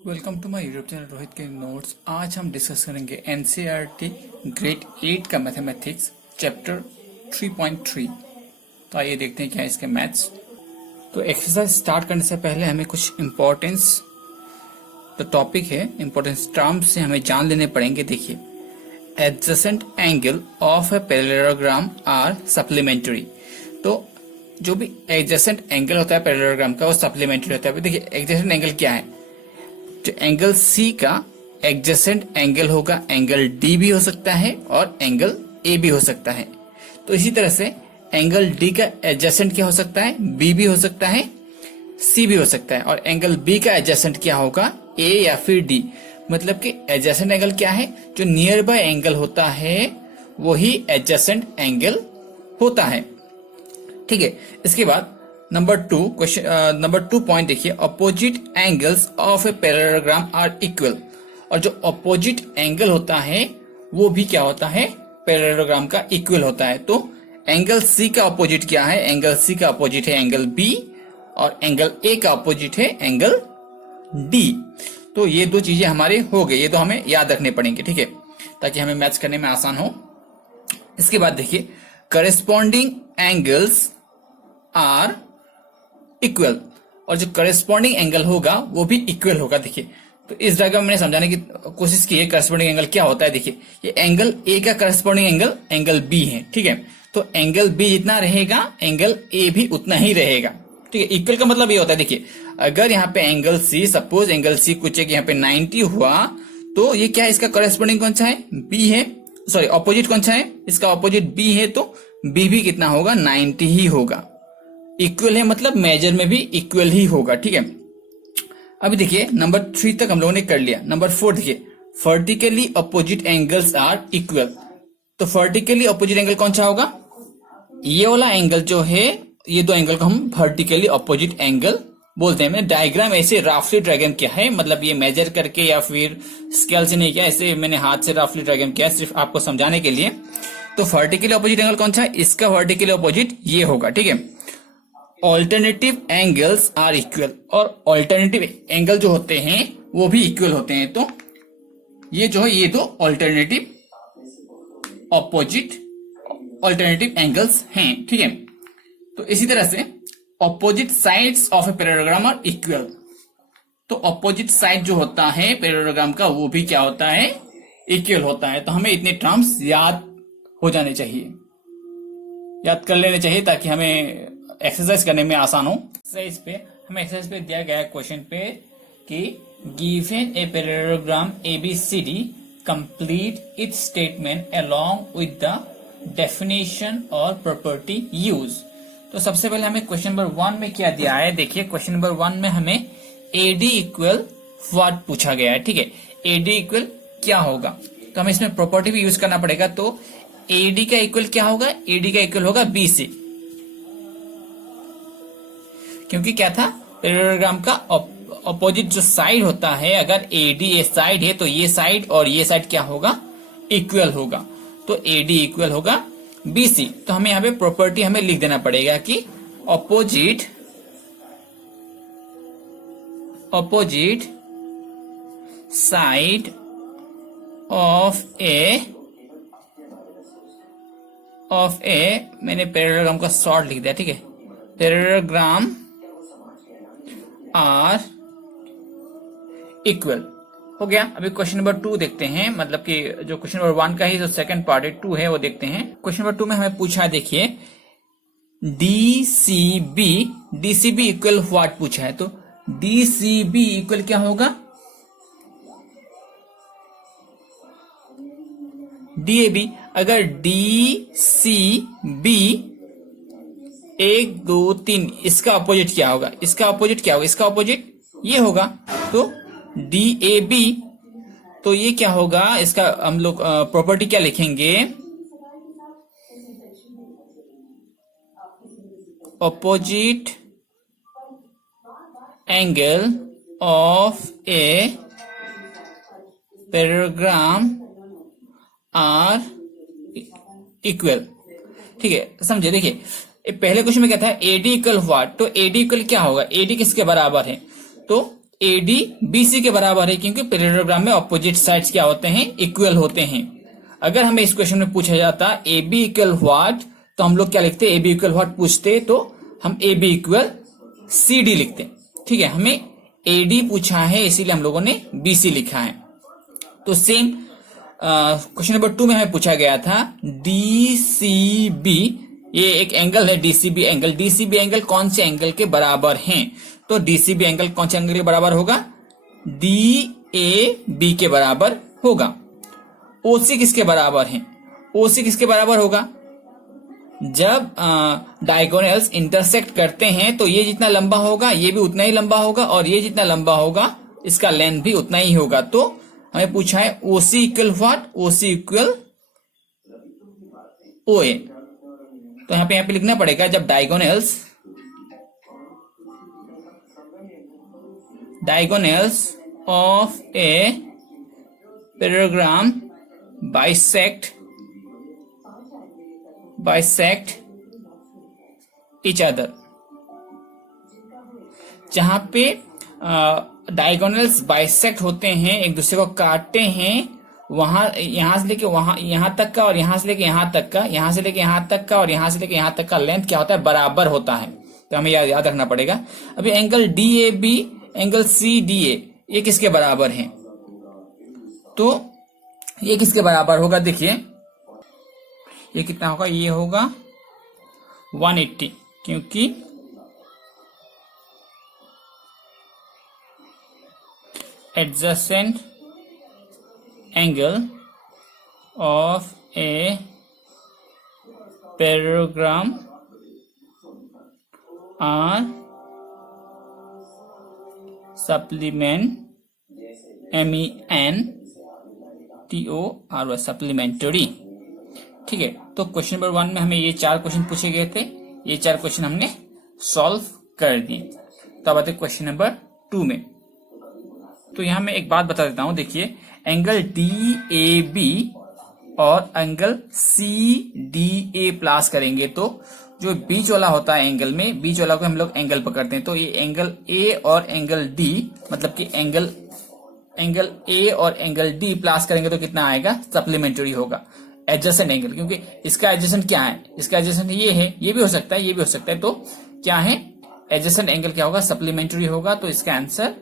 Welcome to my YouTube channel Rohit के नोट्स। आज हम डिस्कस करेंगे एनसीईआरटी ग्रेड 8 का मैथमेटिक्स चैप्टर 3.3। तो आइए देखते हैं क्या है इसके मैथ्स। तो एक्सरसाइज स्टार्ट करने से पहले हमें कुछ इम्पोर्टेंस जो टॉपिक है, इम्पोर्टेंस टर्म्स से हमें जान लेने पड़ेंगे। देखिए, adjacent angle of a parallelogram are supplementary. तो जो भी एडजेसेंट एंगल होता है पैरेललोग्राम का वो सप्लीमेंट्री होता है। देखिए, एडजेसेंट एंगल क्या है? जो एंगल सी का एडजेसेंट एंगल होगा, एंगल डी भी हो सकता है और एंगल ए भी हो सकता है। तो इसी तरह से एंगल डी का एडजेसेंट क्या हो सकता है? बी भी हो सकता है, सी भी हो सकता है। और एंगल बी का एडजेसेंट क्या होगा? ए या फिर डी। मतलब कि एडजेसेंट एंगल क्या है? जो नियर बाय एंगल होता है वही एडजेसेंट एंगल होता है। ठीक है, इसके बाद नंबर टू पॉइंट देखिए, opposite angles of a parallelogram are equal. और जो अपोजिट एंगल होता है वो भी क्या होता है? पैरेललोग्राम का इक्वल होता है। तो एंगल सी का अपोजिट क्या है? एंगल सी का अपोजिट है एंगल बी, और एंगल ए का अपोजिट है एंगल डी। तो ये दो चीजें हमारे हो गई, ये तो हमें याद रखने पड़ेंगे, ठीक है, ताकि हमें मैच करने में आसान हो। इसके बाद देखिए, करेस्पॉन्डिंग एंगल्स आर इक्वल। और जो करेस्पॉन्डिंग एंगल होगा वो भी इक्वल होगा। देखिए, तो इस डायग्राम में मैंने समझाने की कोशिश की है करेस्पॉन्डिंग एंगल क्या होता है। देखिए, ये एंगल ए का करेस्पॉन्डिंग एंगल एंगल बी है, ठीक है। तो एंगल बी जितना रहेगा एंगल ए भी उतना ही रहेगा, ठीक है। इक्वल का मतलब ये होता है, देखिए, अगर यहाँ पे angle C, suppose angle C कुछ एक यहाँ पे 90 हुआ, तो ये क्या है? इसका करेस्पॉन्डिंग कौन सा है? बी है। सॉरी, ऑपोजिट कौन सा है? इसका ऑपोजिट बी है, तो बी भी कितना होगा? 90 ही होगा। इक्वल है मतलब मेजर में भी इक्वल ही होगा, ठीक है। अभी देखिए, नंबर 3 तक हम लोगों ने कर लिया। नंबर 4 देखिए, vertically opposite angles are equal. तो वर्टिकली अपोजिट एंगल कौन सा होगा? ये वाला एंगल जो है, ये दो एंगल को हम वर्टिकली अपोजिट एंगल बोलते हैं। मैंने डायग्राम ऐसे राफली ड्रैगन किया है, मतलब ये मेजर करके या फिर स्केल से नहीं किया, ऐसे मैंने हाथ से राफली ड्रैगन किया, सिर्फ आपको समझाने के लिए। तो वर्टिकली अपोजिट एंगल कौन सा है? इसका वर्टिकली अपोजिट ये होगा, ठीक है। Alternative angles are equal. और ऑल्टरनेटिव एंगल जो होते हैं वो भी इक्वल होते हैं। तो ये जो है, ये दो ऑल्टरनेटिव ऑपोजिट ऑल्टरनेटिव एंगल्स हैं, ठीक है। तो इसी तरह से opposite sides of a parallelogram are equal. तो ऑपोजिट साइड जो होता है पैरेललोग्राम का वो भी क्या होता है? इक्वल होता है। तो हमें इतने टर्म्स याद हो जाने चाहिए, याद कर लेने चाहिए, ताकि हमें एक्सरसाइज करने में आसान हो। एक्सरसाइज पे दिया गया क्वेश्चन पे कि given a parallelogram ABCD complete it's statement along with the definition और प्रॉपर्टी यूज। तो सबसे पहले हमें क्वेश्चन नंबर 1 में क्या दिया है? देखिए, क्वेश्चन नंबर 1 में हमें AD इक्वल व्हाट पूछा गया है, ठीक है। AD इक्वल क्या होगा? तो हमें इसमें प्रॉपर्टी भी यूज करना पड़ेगा। तो AD का इक्वल क्या होगा? AD का इक्वल होगा BC, क्योंकि क्या था? पैरेललोग्राम का अपोजिट जो साइड होता है, अगर AD ये साइड है तो ये साइड और ये साइड क्या होगा? इक्वल होगा। तो AD इक्वल होगा BC। तो हमें यहाँ पे प्रॉपर्टी हमें लिख देना पड़ेगा कि अपोजिट साइड ऑफ ए मैंने पैरेललोग्राम का शॉर्ट लिख दिया, ठीक है। पैरेललोग्राम आर इक्वल हो गया। अभी क्वेश्चन नंबर 2 देखते हैं, मतलब कि जो क्वेश्चन नंबर 1 का ही जो सेकंड पार्ट है 2 है वो देखते हैं। क्वेश्चन नंबर 2 में हमें पूछा है, देखिए, डीसीबी इक्वल व्हाट पूछा है। तो डीसीबी इक्वल क्या होगा? डीएबी। अगर डीसीबी 1 2 3, इसका अपोजिट क्या होगा? इसका अपोजिट क्या होगा? इसका अपोजिट ये होगा। तो DAB, तो ये क्या होगा? इसका हम लोग प्रॉपर्टी क्या लिखेंगे? Opposite angle of a parallelogram are equal, ठीक है, समझे। देखिए, पहले क्वेश्चन में क्या था? AD equal what? तो AD इक्वल क्या होगा? AD किसके बराबर है? तो AD BC के बराबर है, क्योंकि पैरेललोग्राम में ऑपोजिट साइड्स क्या होते हैं, इक्वल होते हैं। अगर हमें इस क्वेश्चन में पूछा जाता AB इक्वल व्हाट, तो हम लोग क्या लिखते, AB इक्वल व्हाट पूछते तो हम AB इक्वल CD लिखते। ठीक है, हमें AD पूछा है इसीलिए हम लोगों ने BC लिखा है। तो सेम क्वेश्चन नंबर 2 में हमें पूछा गया था DCB, ये एक एंगल है DCB एंगल। DCB एंगल कौन से एंगल के बराबर हैं? तो DCB एंगल कौन से एंगल के बराबर होगा? DAB के बराबर होगा। OC किसके बराबर है? OC किसके बराबर होगा? जब डायगोनल्स इंटरसेक्ट करते हैं तो ये जितना लंबा होगा ये भी उतना ही लंबा होगा, और ये जितना लंबा होगा इसका लेंथ भी उतना ही होगा। तो हमें पूछा है OC equal what? OC equal OA। तो यहाँ पे लिखना पड़ेगा, जब diagonals of a parallelogram bisect each other, जहां पे डायगोनल्स बाइसेक्ट होते हैं, एक दूसरे को काटते हैं, वहां यहां से लेके वहां यहां तक का, और यहां से लेके यहां तक का, यहां से लेके यहां तक का, और यहां से लेके यहां तक का लेंथ क्या होता है? बराबर होता है। तो हमें याद रखना पड़ेगा। अभी एंगल DAB एंगल CDA ये किसके बराबर है? तो ये किसके बराबर होगा? देखिए ये कितना होगा? ये होगा 180, क्योंकि adjacent angle of a parallelogram are supplement MENTOR supplementary. ठीक है, तो क्वेश्चन नंबर 1 में हमें ये 4 क्वेश्चन पूछे गए थे, ये 4 क्वेश्चन हमने सॉल्व कर दिए। तो अब आते क्वेश्चन नंबर 2 में। तो यहां मैं एक बात बता देता हूं, देखिए एंगल DAB और एंगल CDA प्लस करेंगे तो जो बीच वाला होता है एंगल में, बीच वाला को हम लोग एंगल पकड़ते हैं। तो ये एंगल A और एंगल D, मतलब कि एंगल A और एंगल D प्लस करेंगे तो कितना आएगा? सप्लीमेंट्री होगा। एडजेसेंट एंगल, क्योंकि इसका एडजेसेंट क्या है? इसका एडजेसेंट ये है, ये भी हो सकता है, ये भी हो सकता है। तो क्या है? एडजेसेंट एंगल क्या होगा? सप्लीमेंट्री होगा। तो इसका आंसर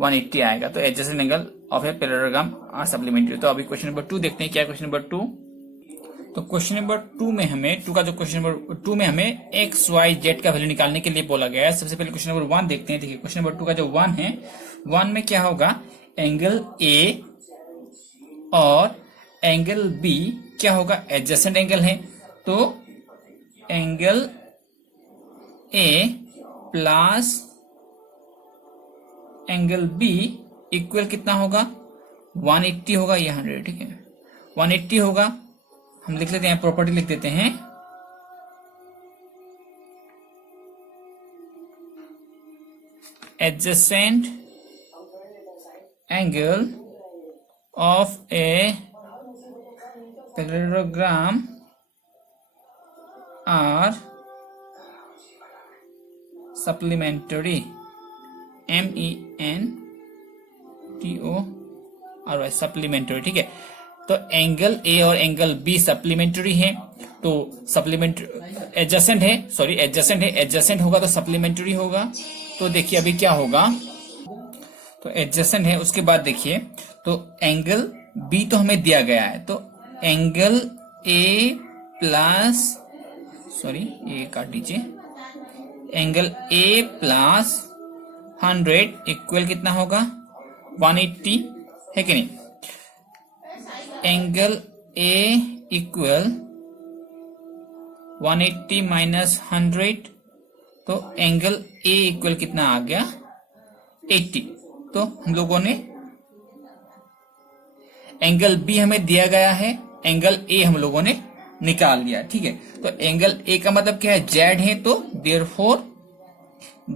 180 आएगा। तो adjacent angle of a parallelogram are supplementary. तो अभी क्वेश्चन नंबर 2 देखते हैं, क्या क्वेश्चन नंबर 2। तो क्वेश्चन नंबर 2 में हमें क्वेश्चन नंबर 2 में हमें एक्स वाई जेड का वैल्यू निकालने के लिए बोला गया है। सबसे पहले क्वेश्चन नंबर 1 देखते हैं। देखिए क्वेश्चन नंबर 2 का जो 1 है, 1 में क्या होगा? एंगल A और एंगल B क्या होगा? एडजेसेंट एंगल है। तो angle A plus angle B equal कितना होगा? 180 होगा, ये 100। ठीक है, 180 होगा। हम लिख लेते हैं, प्रॉपर्टी लिख देते हैं। Adjacent angle of a parallelogram are supplementary, MENTOR supplementary. ठीक है, तो एंगल A और एंगल B सप्लीमेंट्री है, तो सप्लीमेंट्री एडजेसेंट है, सॉरी एडजेसेंट है, एडजेसेंट होगा तो सप्लीमेंट्री होगा। तो देखिए अभी क्या होगा, तो एडजेसेंट है। उसके बाद देखिए, तो एंगल B तो हमें दिया गया है, तो एंगल A प्लस, सॉरी ये काट दीजिए, एंगल A प्लस 100 इक्वल कितना होगा? 180 है कि नहीं? एंगल A इक्वल 180 माइनस 100, तो एंगल A इक्वल कितना आ गया? 80। तो हम लोगों ने एंगल B हमें दिया गया है, एंगल A हम लोगों ने निकाल लिया। ठीक है, तो एंगल A का मतलब क्या है? Z है, तो देयरफॉर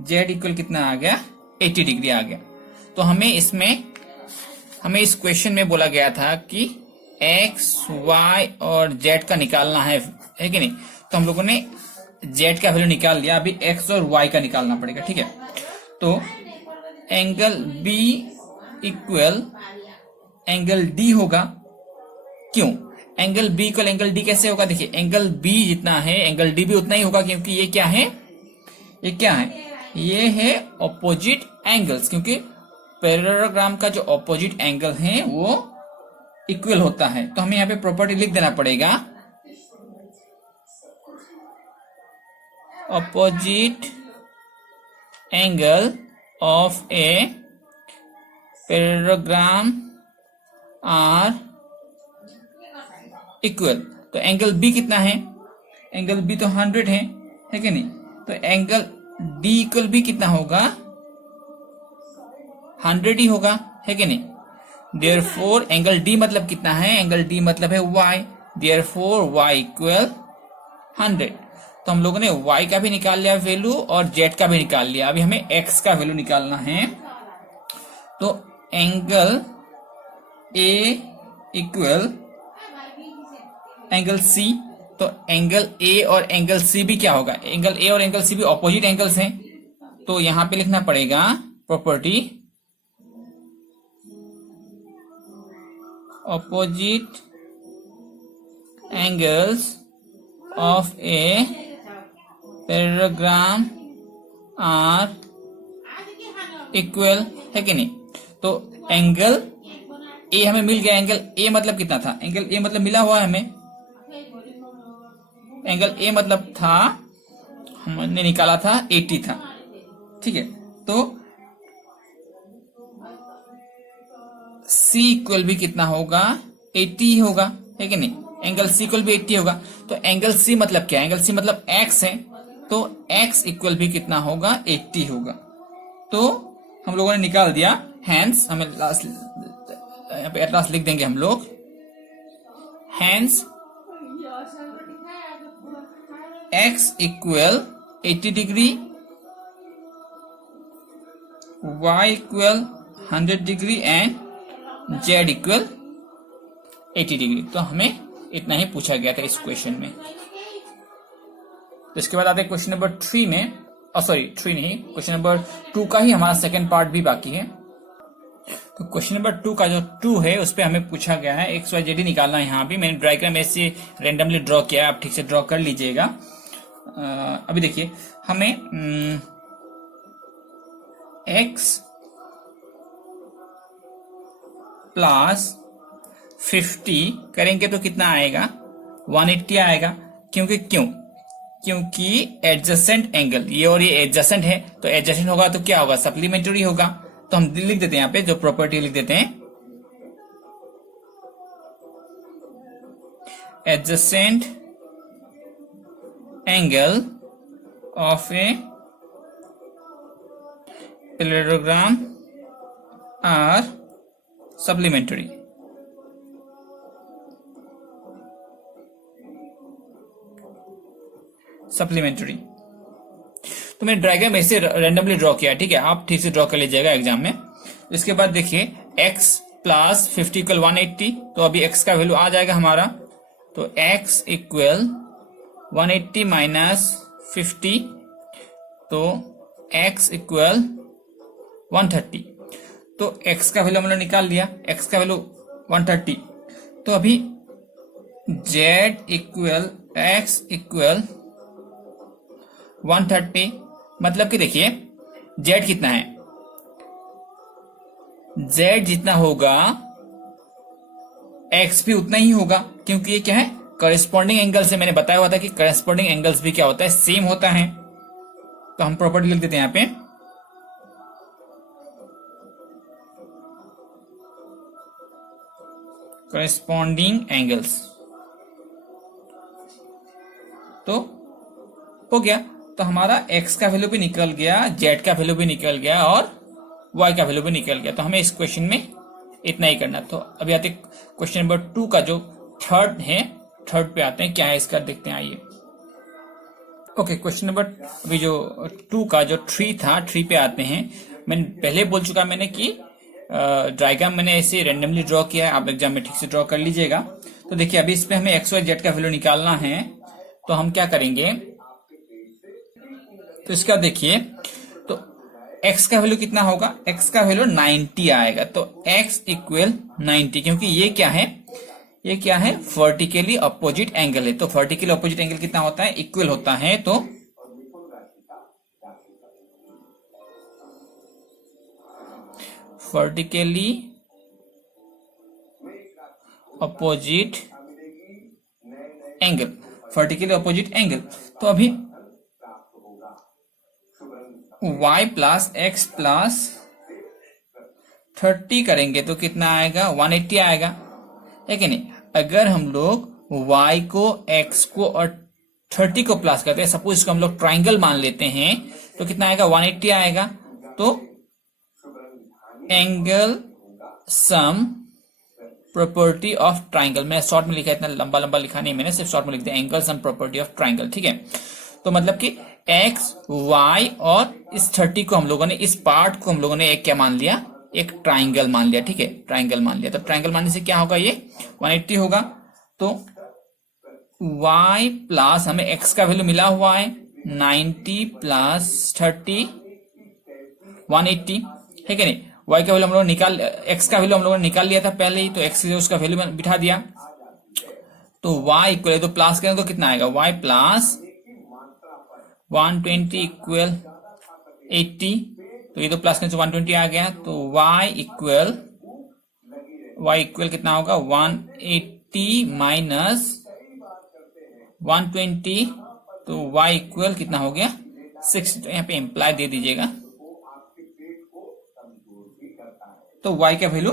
Z इक्वल कितना आ गया? 80 डिग्री आ गया। तो हमें इस क्वेश्चन में बोला गया था कि x, y और z का निकालना है कि नहीं? तो हम लोगों ने z का वैल्यू निकाल लिया, अभी x और y का निकालना पड़ेगा। ठीक है, तो angle B equal angle D होगा। क्यों? Angle B equal angle D कैसे होगा? देखिए एंगल बी जितना है एंगल डी भी उतना ही होगा, क्योंकि ये क्या है, ये क्या है, ये है ऑपोजिट एंगल्स, क्योंकि पैरेललोग्राम का जो ऑपोजिट एंगल है वो इक्वल होता है। तो हमें यहाँ पे प्रॉपर्टी लिख देना पड़ेगा, opposite angle of a parallelogram are equal. तो एंगल बी कितना है? एंगल बी तो 100 है कि नहीं? तो एंगल डी इक्वल भी कितना होगा? 100 ही होगा, है कि नहीं? देयरफॉर एंगल डी मतलब कितना है? एंगल डी मतलब है y, देयरफॉर y इक्वल 100। तो हम लोगों ने y का भी निकाल लिया वैल्यू और z का भी निकाल लिया। अभी हमें x का वैल्यू निकालना है। तो angle a equal angle C, तो एंगल A और एंगल C भी क्या होगा? एंगल A और एंगल C भी ऑपोजिट एंगल्स हैं। तो यहां पे लिखना पड़ेगा property opposite angles of a parallelogram are equal, है कि नहीं? तो एंगल ए हमें मिल गया। एंगल ए मतलब कितना था? एंगल ए मतलब मिला हुआ है हमें। एंगल ए मतलब था, हमने निकाला था 80 था, ठीक है। तो C इक्वल भी कितना होगा? 80 होगा, है कि नहीं? एंगल C इक्वल भी 80 होगा। तो एंगल C मतलब क्या? एंगल C मतलब x है, तो x इक्वल भी कितना होगा? 80 होगा। तो हम लोगों ने निकाल दिया। हैंस हमें लास्ट यहाँ पे एट लास्ट लिख देंगे हम लोग, hence x equal 80 degree, y equal 100 degree and z equal 80 degree. तो हमें इतना ही पूछा गया था इस क्वेश्चन में। तो इसके बाद आते हैं क्वेश्चन नंबर 3 में, सॉरी 3 नहीं, क्वेश्चन नंबर 2 का ही हमारा सेकंड पार्ट भी बाकी है। तो क्वेश्चन नंबर 2 का जो 2 है उस पर हमें पूछा गया है एक्स वाई जेड ही निकालना है। यहाँ भी मैंने डायग्राम ऐसे रेंडमली ड्रॉ किया है, आप ठीक से ड्रॉ कर लीजिएगा। अभी देखिए हमें x प्लस 50 करेंगे तो कितना आएगा? 180 आएगा। क्योंकि एडजेसेंट एंगल, ये और ये एडजेसेंट है, तो एडजेसेंट होगा तो क्या होगा? सप्लीमेंट्री होगा। तो हम लिख देते हैं यहाँ पे जो प्रॉपर्टी लिख देते हैं, adjacent angle of a parallelogram are supplementary. तो मैंने डायग्राम ऐसे रैंडमली ड्रॉ किया, ठीक है, आप ठीक से ड्रॉ कर लीजिएगा एग्जाम में। इसके बाद देखिए x प्लस 50 इक्वल 180, तो अभी x का वैल्यू आ जाएगा हमारा। तो x इक्वल 180 माइनस 50, तो x इक्वल 130। तो x का वैल्यू हमने निकाल लिया, x का वैल्यू 130। तो अभी z इक्वल x इक्वल 130, मतलब कि देखिए z कितना है? z जितना होगा x भी उतना ही होगा, क्योंकि ये क्या है? करस्पॉन्डिंग एंगल से मैंने बताया हुआ था कि करस्पॉन्डिंग एंगल्स भी क्या होता है? सेम होता है। तो हम प्रॉपर्टी लिख देते हैं यहां पे, करस्पॉन्डिंग एंगल्स। तो हो गया। तो हमारा x का वैल्यू भी निकल गया, z का वैल्यू भी निकल गया और y का वैल्यू भी निकल गया। तो हमें इस क्वेश्चन में इतना ही करना। तो अभी आते क्वेश्चन नंबर 2 का जो थर्ड है, थर्ड पे आते हैं, क्या है इसका देखते हैं, आइए। ओके, क्वेश्चन नंबर अभी जो 2 का जो 3 था, 3 पे आते हैं। मैंने पहले बोल चुका मैंने कि डायग्राम मैंने ऐसे रेंडमली ड्रॉ किया है, आप एग्जाम में ठीक से ड्रॉ कर लीजिएगा। तो देखिए अभी इस पे हमें एक्स वाई जेड का वैल्यू निकालना है। तो हम क्या करेंगे? तो इसका देखिए, तो x का वैल्यू कितना होगा, x का वैल्यू 90 आएगा। तो x इक्वल 90, क्योंकि ये क्या है, ये क्या है, वर्टिकली अपोजिट एंगल है। तो वर्टिकली अपोजिट एंगल कितना होता है, इक्वल होता है। तो vertically opposite angle, vertically opposite angle. तो अभी y प्लस एक्स प्लस 30 करेंगे तो कितना आएगा, 180 आएगा, है कि नहीं। अगर हम लोग y को, x को और 30 को प्लस करते हैं, सपोज इसको हम लोग ट्राइंगल मान लेते हैं, तो कितना आएगा, 180 आएगा। तो angle sum property of triangle, मैंने शॉर्ट में लिखा है, इतना लंबा लंबा लिखा नहीं मैंने, सिर्फ शॉर्ट में लिख दिया, angle sum property of triangle, ठीक है। तो मतलब कि x, y और इस 30 को हम लोगों ने, इस पार्ट को हम लोगों ने एक क्या मान लिया, एक ट्राइंगल मान लिया, ठीक है, ट्राइंगल मान लिया। तो ट्राइंगल मानने से क्या होगा, ये 180 होगा। तो y प्लस हमें x का वैल्यू मिला हुआ है 90 प्लस 30 180, है कि नहीं। y का वैल्यू हम लोग निकाल, x का वैल्यू हम लोगों ने निकाल लिया था पहले ही, तो x से उसका वैल्यू बिठा दिया। तो y इक्वल, तो प्लस करें तो कितना आएगा, y प्लस 120 इक्वल 80, तो ये तो प्लस करने से 120 आ गया। तो y इक्वल कितना होगा, 180 माइनस 120, तो y इक्वल कितना हो गया, 60। तो यहाँ पे इम्प्लाई दे दीजिएगा। तो y का वैल्यू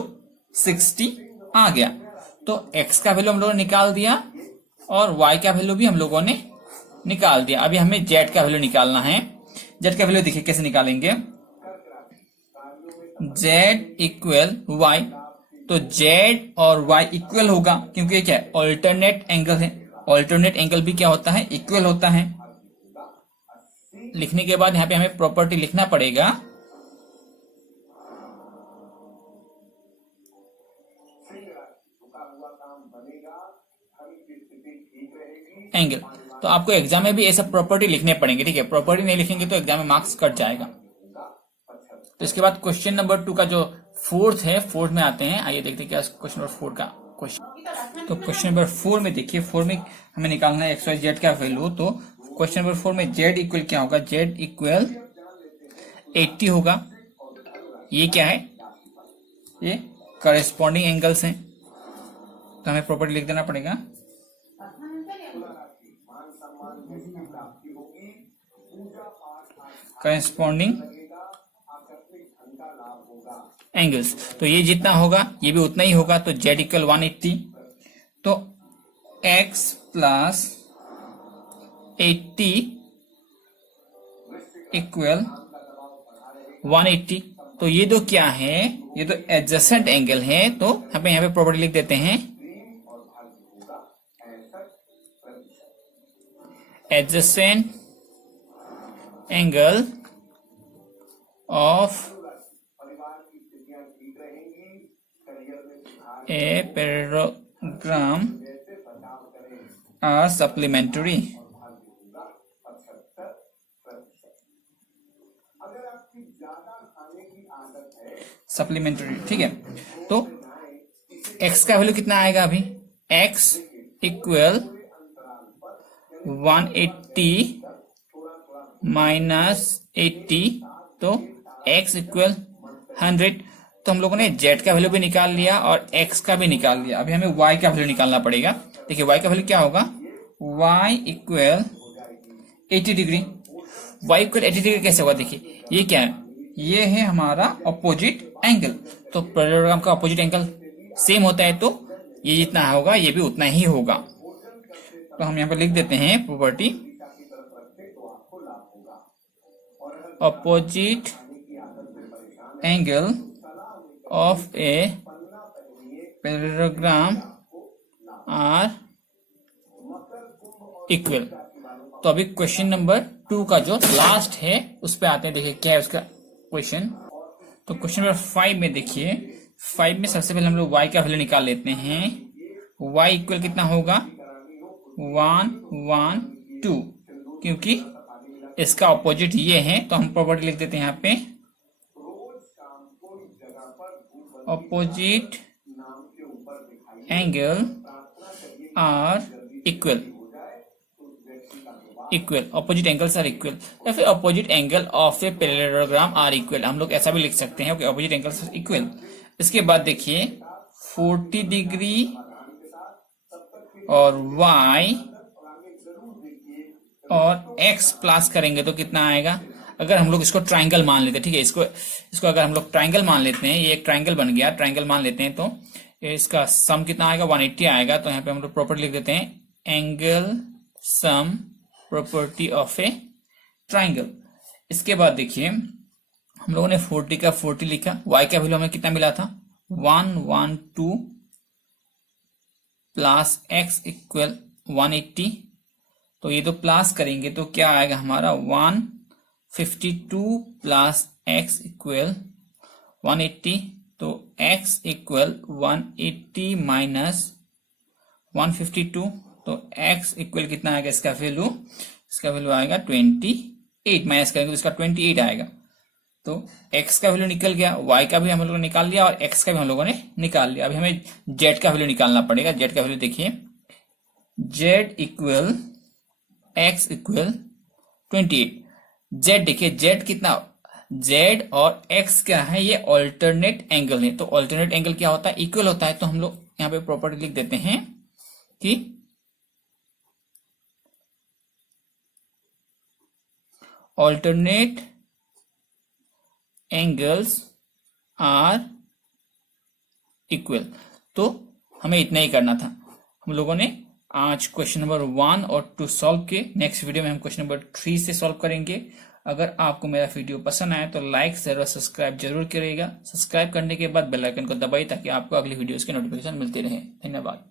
60 आ गया। तो x का वैल्यू हम लोगों ने निकाल दिया और y का वैल्यू भी हम लोगों ने निकाल दिया। अभी हमें z का वैल्यू निकालना है। z का वैल्यू देखिए कैसे निकालेंगे, z इक्वल y, तो z और y इक्वल होगा, क्योंकि ये क्या है, ऑल्टरनेट एंगल है। ऑल्टरनेट एंगल भी क्या होता है, इक्वल होता है। लिखने के बाद यहाँ पे हमें प्रॉपर्टी लिखना पड़ेगा, एंगल। तो आपको एग्जाम में भी ऐसा प्रॉपर्टी लिखने पड़ेंगे, ठीक है। प्रॉपर्टी नहीं लिखेंगे तो एग्जाम में मार्क्स कट जाएगा। तो इसके बाद क्वेश्चन नंबर 2 का जो फोर्थ है, फोर्थ में आते हैं। आइए देखते हैं क्या क्वेश्चन नंबर 4 का क्वेश्चन। तो क्वेश्चन नंबर 4 में देखिए, 4 में हमें निकालना है XYZ का वैल्यू। तो क्वेश्चन नंबर 4 में z इक्वल क्या होगा, z इक्वल 80 होगा। ये क्या है, ये करेस्पॉन्डिंग एंगल्स हैं, तो हमें प्रॉपर्टी लिख देना पड़ेगा। करेस्पॉन्डिंग एंगल्स, तो ये जितना होगा ये भी उतना ही होगा। तो z इक्वल 180, तो x प्लस 80 इक्वल 180। तो ये दो क्या है, ये तो एडजेसेंट एंगल है। तो यहाँ पे प्रॉपर्टी लिख देते हैं, adjacent angle of a parallelogram are supplementary. Supplementary, ठीक है। तो x का वैल्यू कितना आएगा, अभी x इक्वल 180 माइनस 80, तो x इक्वल 100। तो हम लोगों ने z का वैल्यू भी निकाल लिया और x का भी निकाल लिया। अभी हमें y का वैल्यू निकालना पड़ेगा। देखिए y का वैल्यू क्या होगा, y equal 80 degree. y equal 80 degree कैसे होगा, देखिए ये क्या है, ये है हमारा अपोजिट एंगल। तो पैरेललोग्राम का अपोजिट एंगल सेम होता है, तो ये जितना होगा ये भी उतना ही होगा। तो हम यहाँ पर लिख देते हैं property, opposite angle of a parallelogram are equal. तो अभी क्वेश्चन नंबर 2 का जो लास्ट है उस पे आते हैं। देखिए क्या है उसका क्वेश्चन। तो क्वेश्चन नंबर 5 में देखिए, 5 में सबसे पहले हम लोग y का वैल्यू निकाल लेते हैं। y इक्वल कितना होगा, 1 1 2, क्योंकि इसका ऑपोजिट ये है। तो हम प्रॉपर्टी लिख देते हैं यहाँ पे, opposite angle are equal, opposite angles are equal, या फिर opposite angle of a parallelogram are equal, हम लोग ऐसा भी लिख सकते हैं कि opposite angles are equal। इसके बाद देखिए 40 डिग्री और y और x प्लस करेंगे तो कितना आएगा। अगर हम लोग इसको ट्राइंगल मान लेते हैं, ठीक है, इसको अगर हम लोग ट्राइंगल मान लेते हैं, ये एक ट्राइंगल बन गया, ट्राइंगल मान लेते हैं, तो इसका सम कितना आएगा 180 आएगा। तो यहाँ पे हम लोग प्रॉपर्टी लिख देते हैं angle sum property of A triangle. इसके बाद देखिए हम लोगों ने 40 का 40 लिखा, y का वैल्यू हमें कितना मिला था 112 प्लस x इक्वल 180, तो ये तो प्लस करेंगे तो क्या आएगा हमारा 152 प्लस x इक्वल 180, तो x इक्वल 180 माइनस 152, तो x इक्वल कितना आएगा, इसका वैल्यू आएगा 28, माइनस करेंगे तो इसका 28 आएगा। तो x का वैल्यू निकल गया, y का भी हम लोगों ने निकाल लिया और x का भी हम लोगों ने निकाल लिया। अभी हमें z का वैल्यू निकालना पड़ेगा। z का वैल्यू देखिए z equal x equal 28। z देखिए z कितना, z और x क्या है, ये ऑल्टरनेट एंगल है। तो ऑल्टरनेट एंगल क्या होता है, इक्वल होता है। तो हम लोग यहाँ पे प्रॉपर्टी लिख देते हैं कि ऑल्टरनेट एंगल्स आर इक्वल। तो हमें इतना ही करना था। हम लोगों ने आज क्वेश्चन नंबर 1 और 2 सॉल्व किए। नेक्स्ट वीडियो में हम क्वेश्चन नंबर 3 से सॉल्व करेंगे। अगर आपको मेरा वीडियो पसंद आया तो लाइक शेयर और सब्सक्राइब जरूर करिएगा। सब्सक्राइब करने के बाद बेल आइकन को दबाइए ताकि आपको अगली वीडियोस के नोटिफिकेशन मिलते रहे। धन्यवाद।